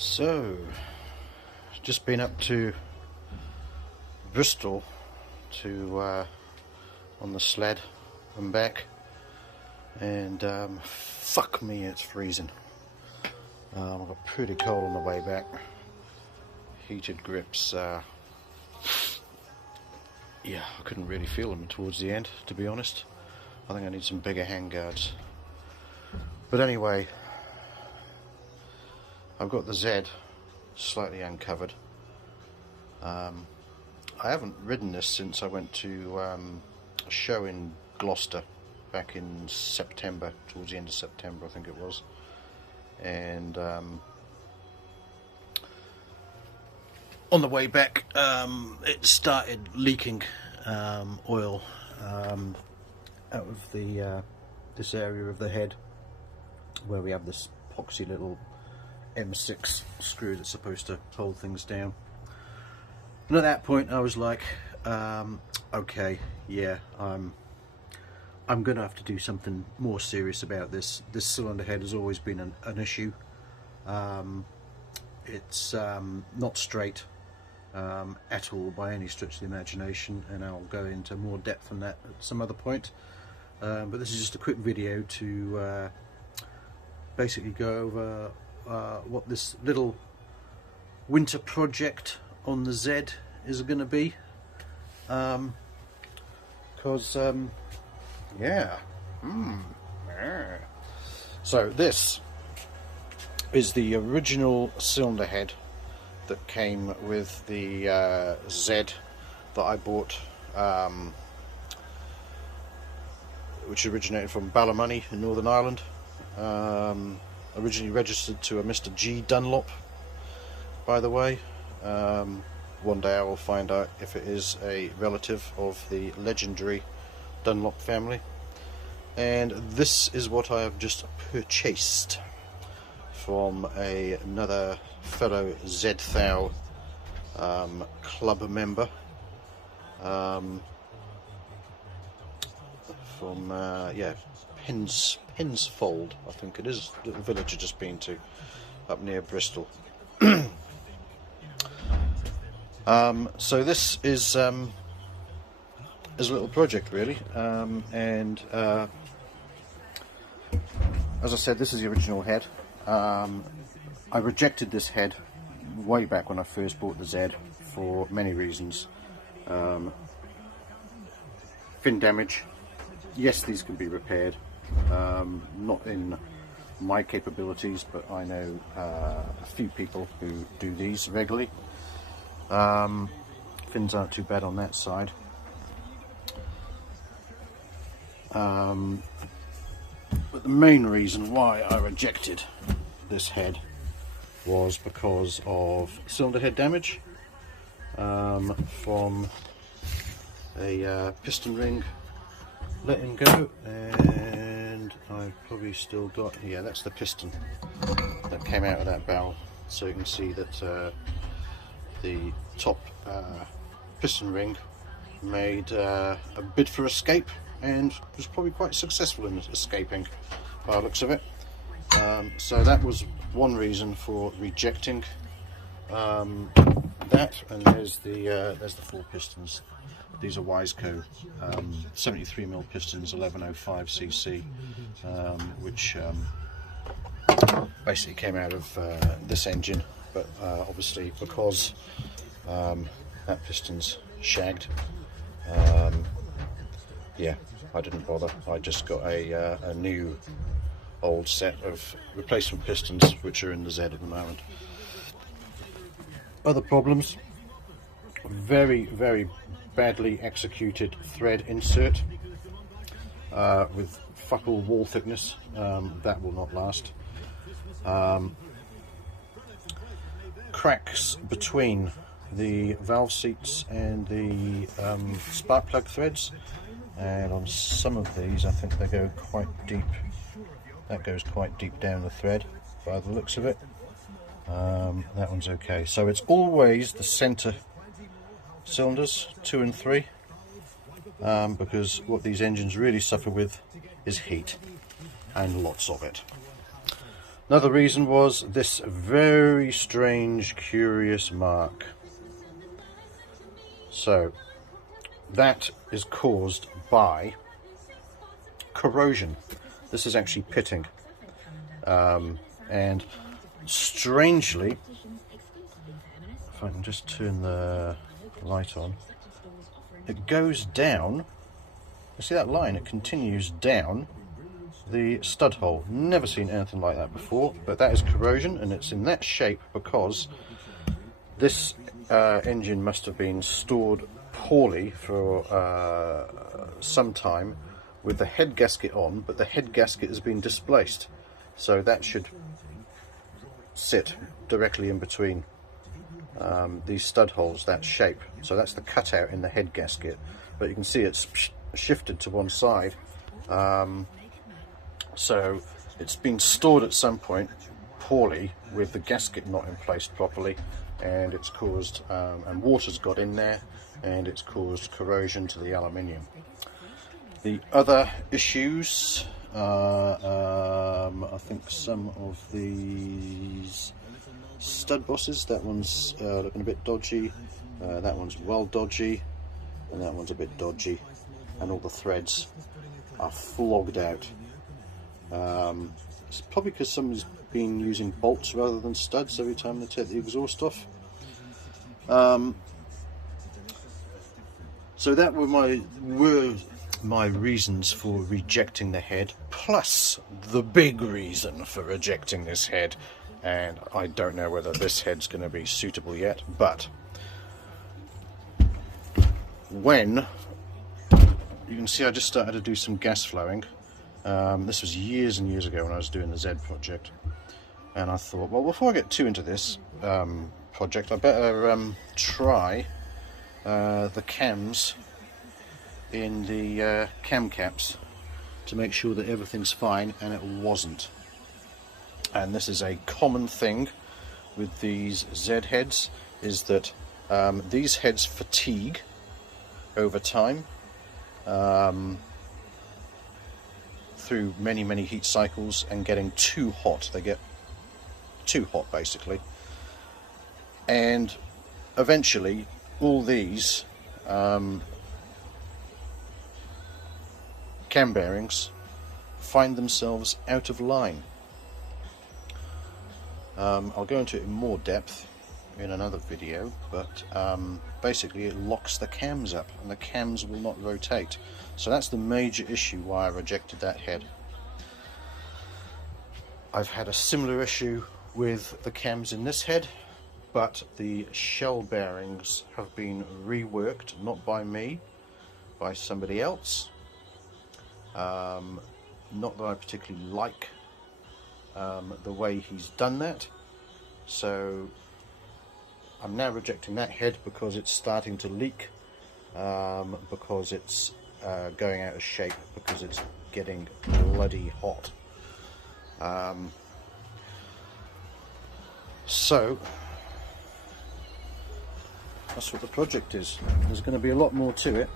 So, just been up to Bristol to on the sled and back, and fuck me, it's freezing. I got pretty cold on the way back. Heated grips. Yeah, I couldn't really feel them towards the end, to be honest. I think I need some bigger handguards. But anyway, I've got the Zed slightly uncovered. I haven't ridden this since I went to a show in Gloucester back in September, towards the end of September I think it was. And on the way back it started leaking oil out of the this area of the head where we have this poxy little M6 screw that's supposed to hold things down. And at that point I was like, okay, yeah, I'm gonna have to do something more serious about this. This cylinder head has always been an issue. It's not straight at all by any stretch of the imagination, and I'll go into more depth on that at some other point. But this is just a quick video to basically go over what this little winter project on the Zed is going to be, because yeah. So this is the original cylinder head that came with the Zed that I bought, which originated from Ballymoney in Northern Ireland. Originally registered to a Mr. G. Dunlop, by the way. One day I will find out if it is a relative of the legendary Dunlop family. And this is what I have just purchased from another fellow Zed Head club member, from yeah, Pensfold, I think it is, a little village I've just been to up near Bristol. So this is a little project really, and as I said, this is the original head. I rejected this head way back when I first bought the Zed for many reasons. Fin damage. Yes, these can be repaired. Not in my capabilities, but I know a few people who do these regularly. Fins aren't too bad on that side. But the main reason why I rejected this head was because of cylinder head damage from a piston ring letting go, and I've probably still got, yeah, that's the piston that came out of that barrel. So you can see that the top piston ring made a bid for escape, and was probably quite successful in escaping by the looks of it. So that was one reason for rejecting that. And there's the four pistons. These are Wiseco 73mm pistons, 1105cc, which basically came out of this engine, but obviously because that piston's shagged, yeah, I didn't bother. I just got a new old set of replacement pistons, which are in the Zed at the moment. Other problems: very, very badly executed thread insert with fuck all wall thickness. That will not last. Cracks between the valve seats and the spark plug threads, and on some of these I think they go quite deep. That goes quite deep down the thread by the looks of it. That one's okay. So it's always the center cylinders 2 and 3, because what these engines really suffer with is heat, and lots of it. Another reason was this very strange, curious mark. So that is caused by corrosion. This is actually pitting, and strangely, if I can just turn the light on, it goes down. You see that line? It continues down the stud hole. Never seen anything like that before, but that is corrosion, and it's in that shape because this engine must have been stored poorly for some time with the head gasket on, but the head gasket has been displaced, so that should sit directly in between these stud holes, that shape. So that's the cutout in the head gasket, but you can see it's shifted to one side. So it's been stored at some point poorly with the gasket not in place properly, and it's caused, and water's got in there, and it's caused corrosion to the aluminium. The other issues, I think some of these stud bosses, that one's looking a bit dodgy, that one's well dodgy, and that one's a bit dodgy, and all the threads are flogged out. It's probably because someone's been using bolts rather than studs every time they take the exhaust off. So that were my reasons for rejecting the head, plus the big reason for rejecting this head, and I don't know whether this head's going to be suitable yet, but when you can see I just started to do some gas flowing. This was years and years ago when I was doing the Zed project, and I thought, well, before I get too into this project, I better try the cams in the cam caps to make sure that everything's fine, and it wasn't. And this is a common thing with these Zed heads, is that these heads fatigue over time through many heat cycles and getting too hot. They get too hot basically, and eventually all these cam bearings find themselves out of line. I'll go into it in more depth in another video, but basically it locks the cams up and the cams will not rotate. So that's the major issue why I rejected that head. I've had a similar issue with the cams in this head, but the shell bearings have been reworked, not by me, by somebody else. Not that I particularly like the way he's done that, so I'm now rejecting that head because it's starting to leak, because it's going out of shape, because it's getting bloody hot. So that's what the project is. There's going to be a lot more to it.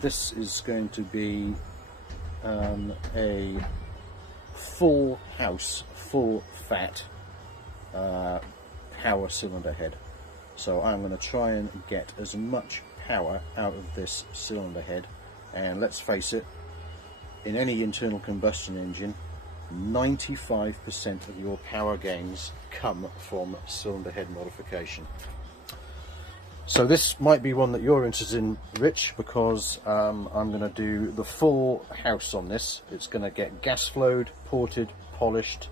This is going to be a full house, full fat power cylinder head. So I'm going to try and get as much power out of this cylinder head, and let's face it, in any internal combustion engine, 95% of your power gains come from cylinder head modification. So this might be one that you're interested in, Rich, because I'm going to do the full house on this. It's going to get gas flowed, ported, polished.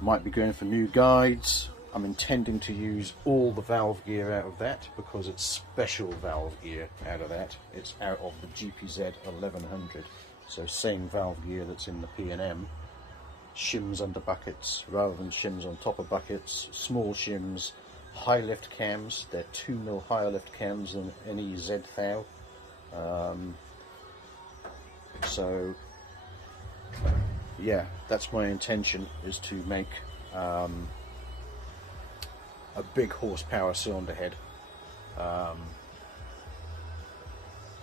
Might be going for new guides. I'm intending to use all the valve gear out of that because it's special valve gear out of that. It's out of the GPZ 1100. So same valve gear that's in the P&M. Shims under buckets rather than shims on top of buckets, small shims, high lift cams. They're 2mm higher lift cams than any Zed Head. So yeah, that's my intention, is to make a big horsepower cylinder head.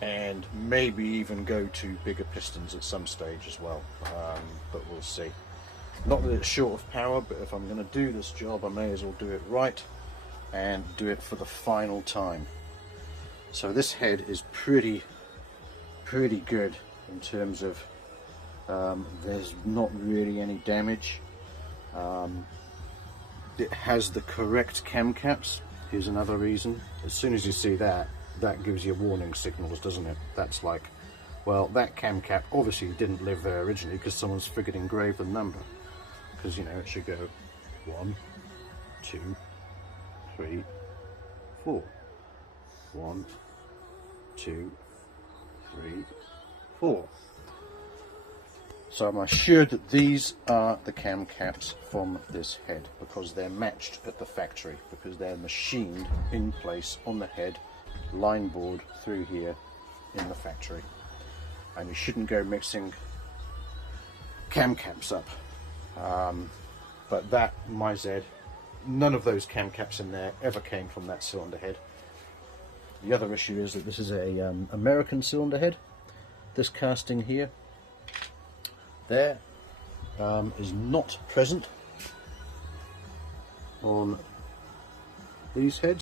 and maybe even go to bigger pistons at some stage as well, but we'll see. Not that it's short of power, but if I'm going to do this job I may as well do it right and do it for the final time. So this head is pretty good in terms of there's not really any damage. It has the correct cam caps. Here's another reason. As soon as you see that, that gives you warning signals, doesn't it? That's like, well, that cam cap obviously didn't live there originally because someone's figured engraved the number. Because, you know, it should go 1, 2, 3, 4. 1, 2, 3, 4. So I'm assured that these are the cam caps from this head because they're matched at the factory, because they're machined in place on the head, line bored through here in the factory. And you shouldn't go mixing cam caps up. But that, my Zed, none of those cam caps in there ever came from that cylinder head. The other issue is that this is a American cylinder head. This casting here, there, is not present on these heads.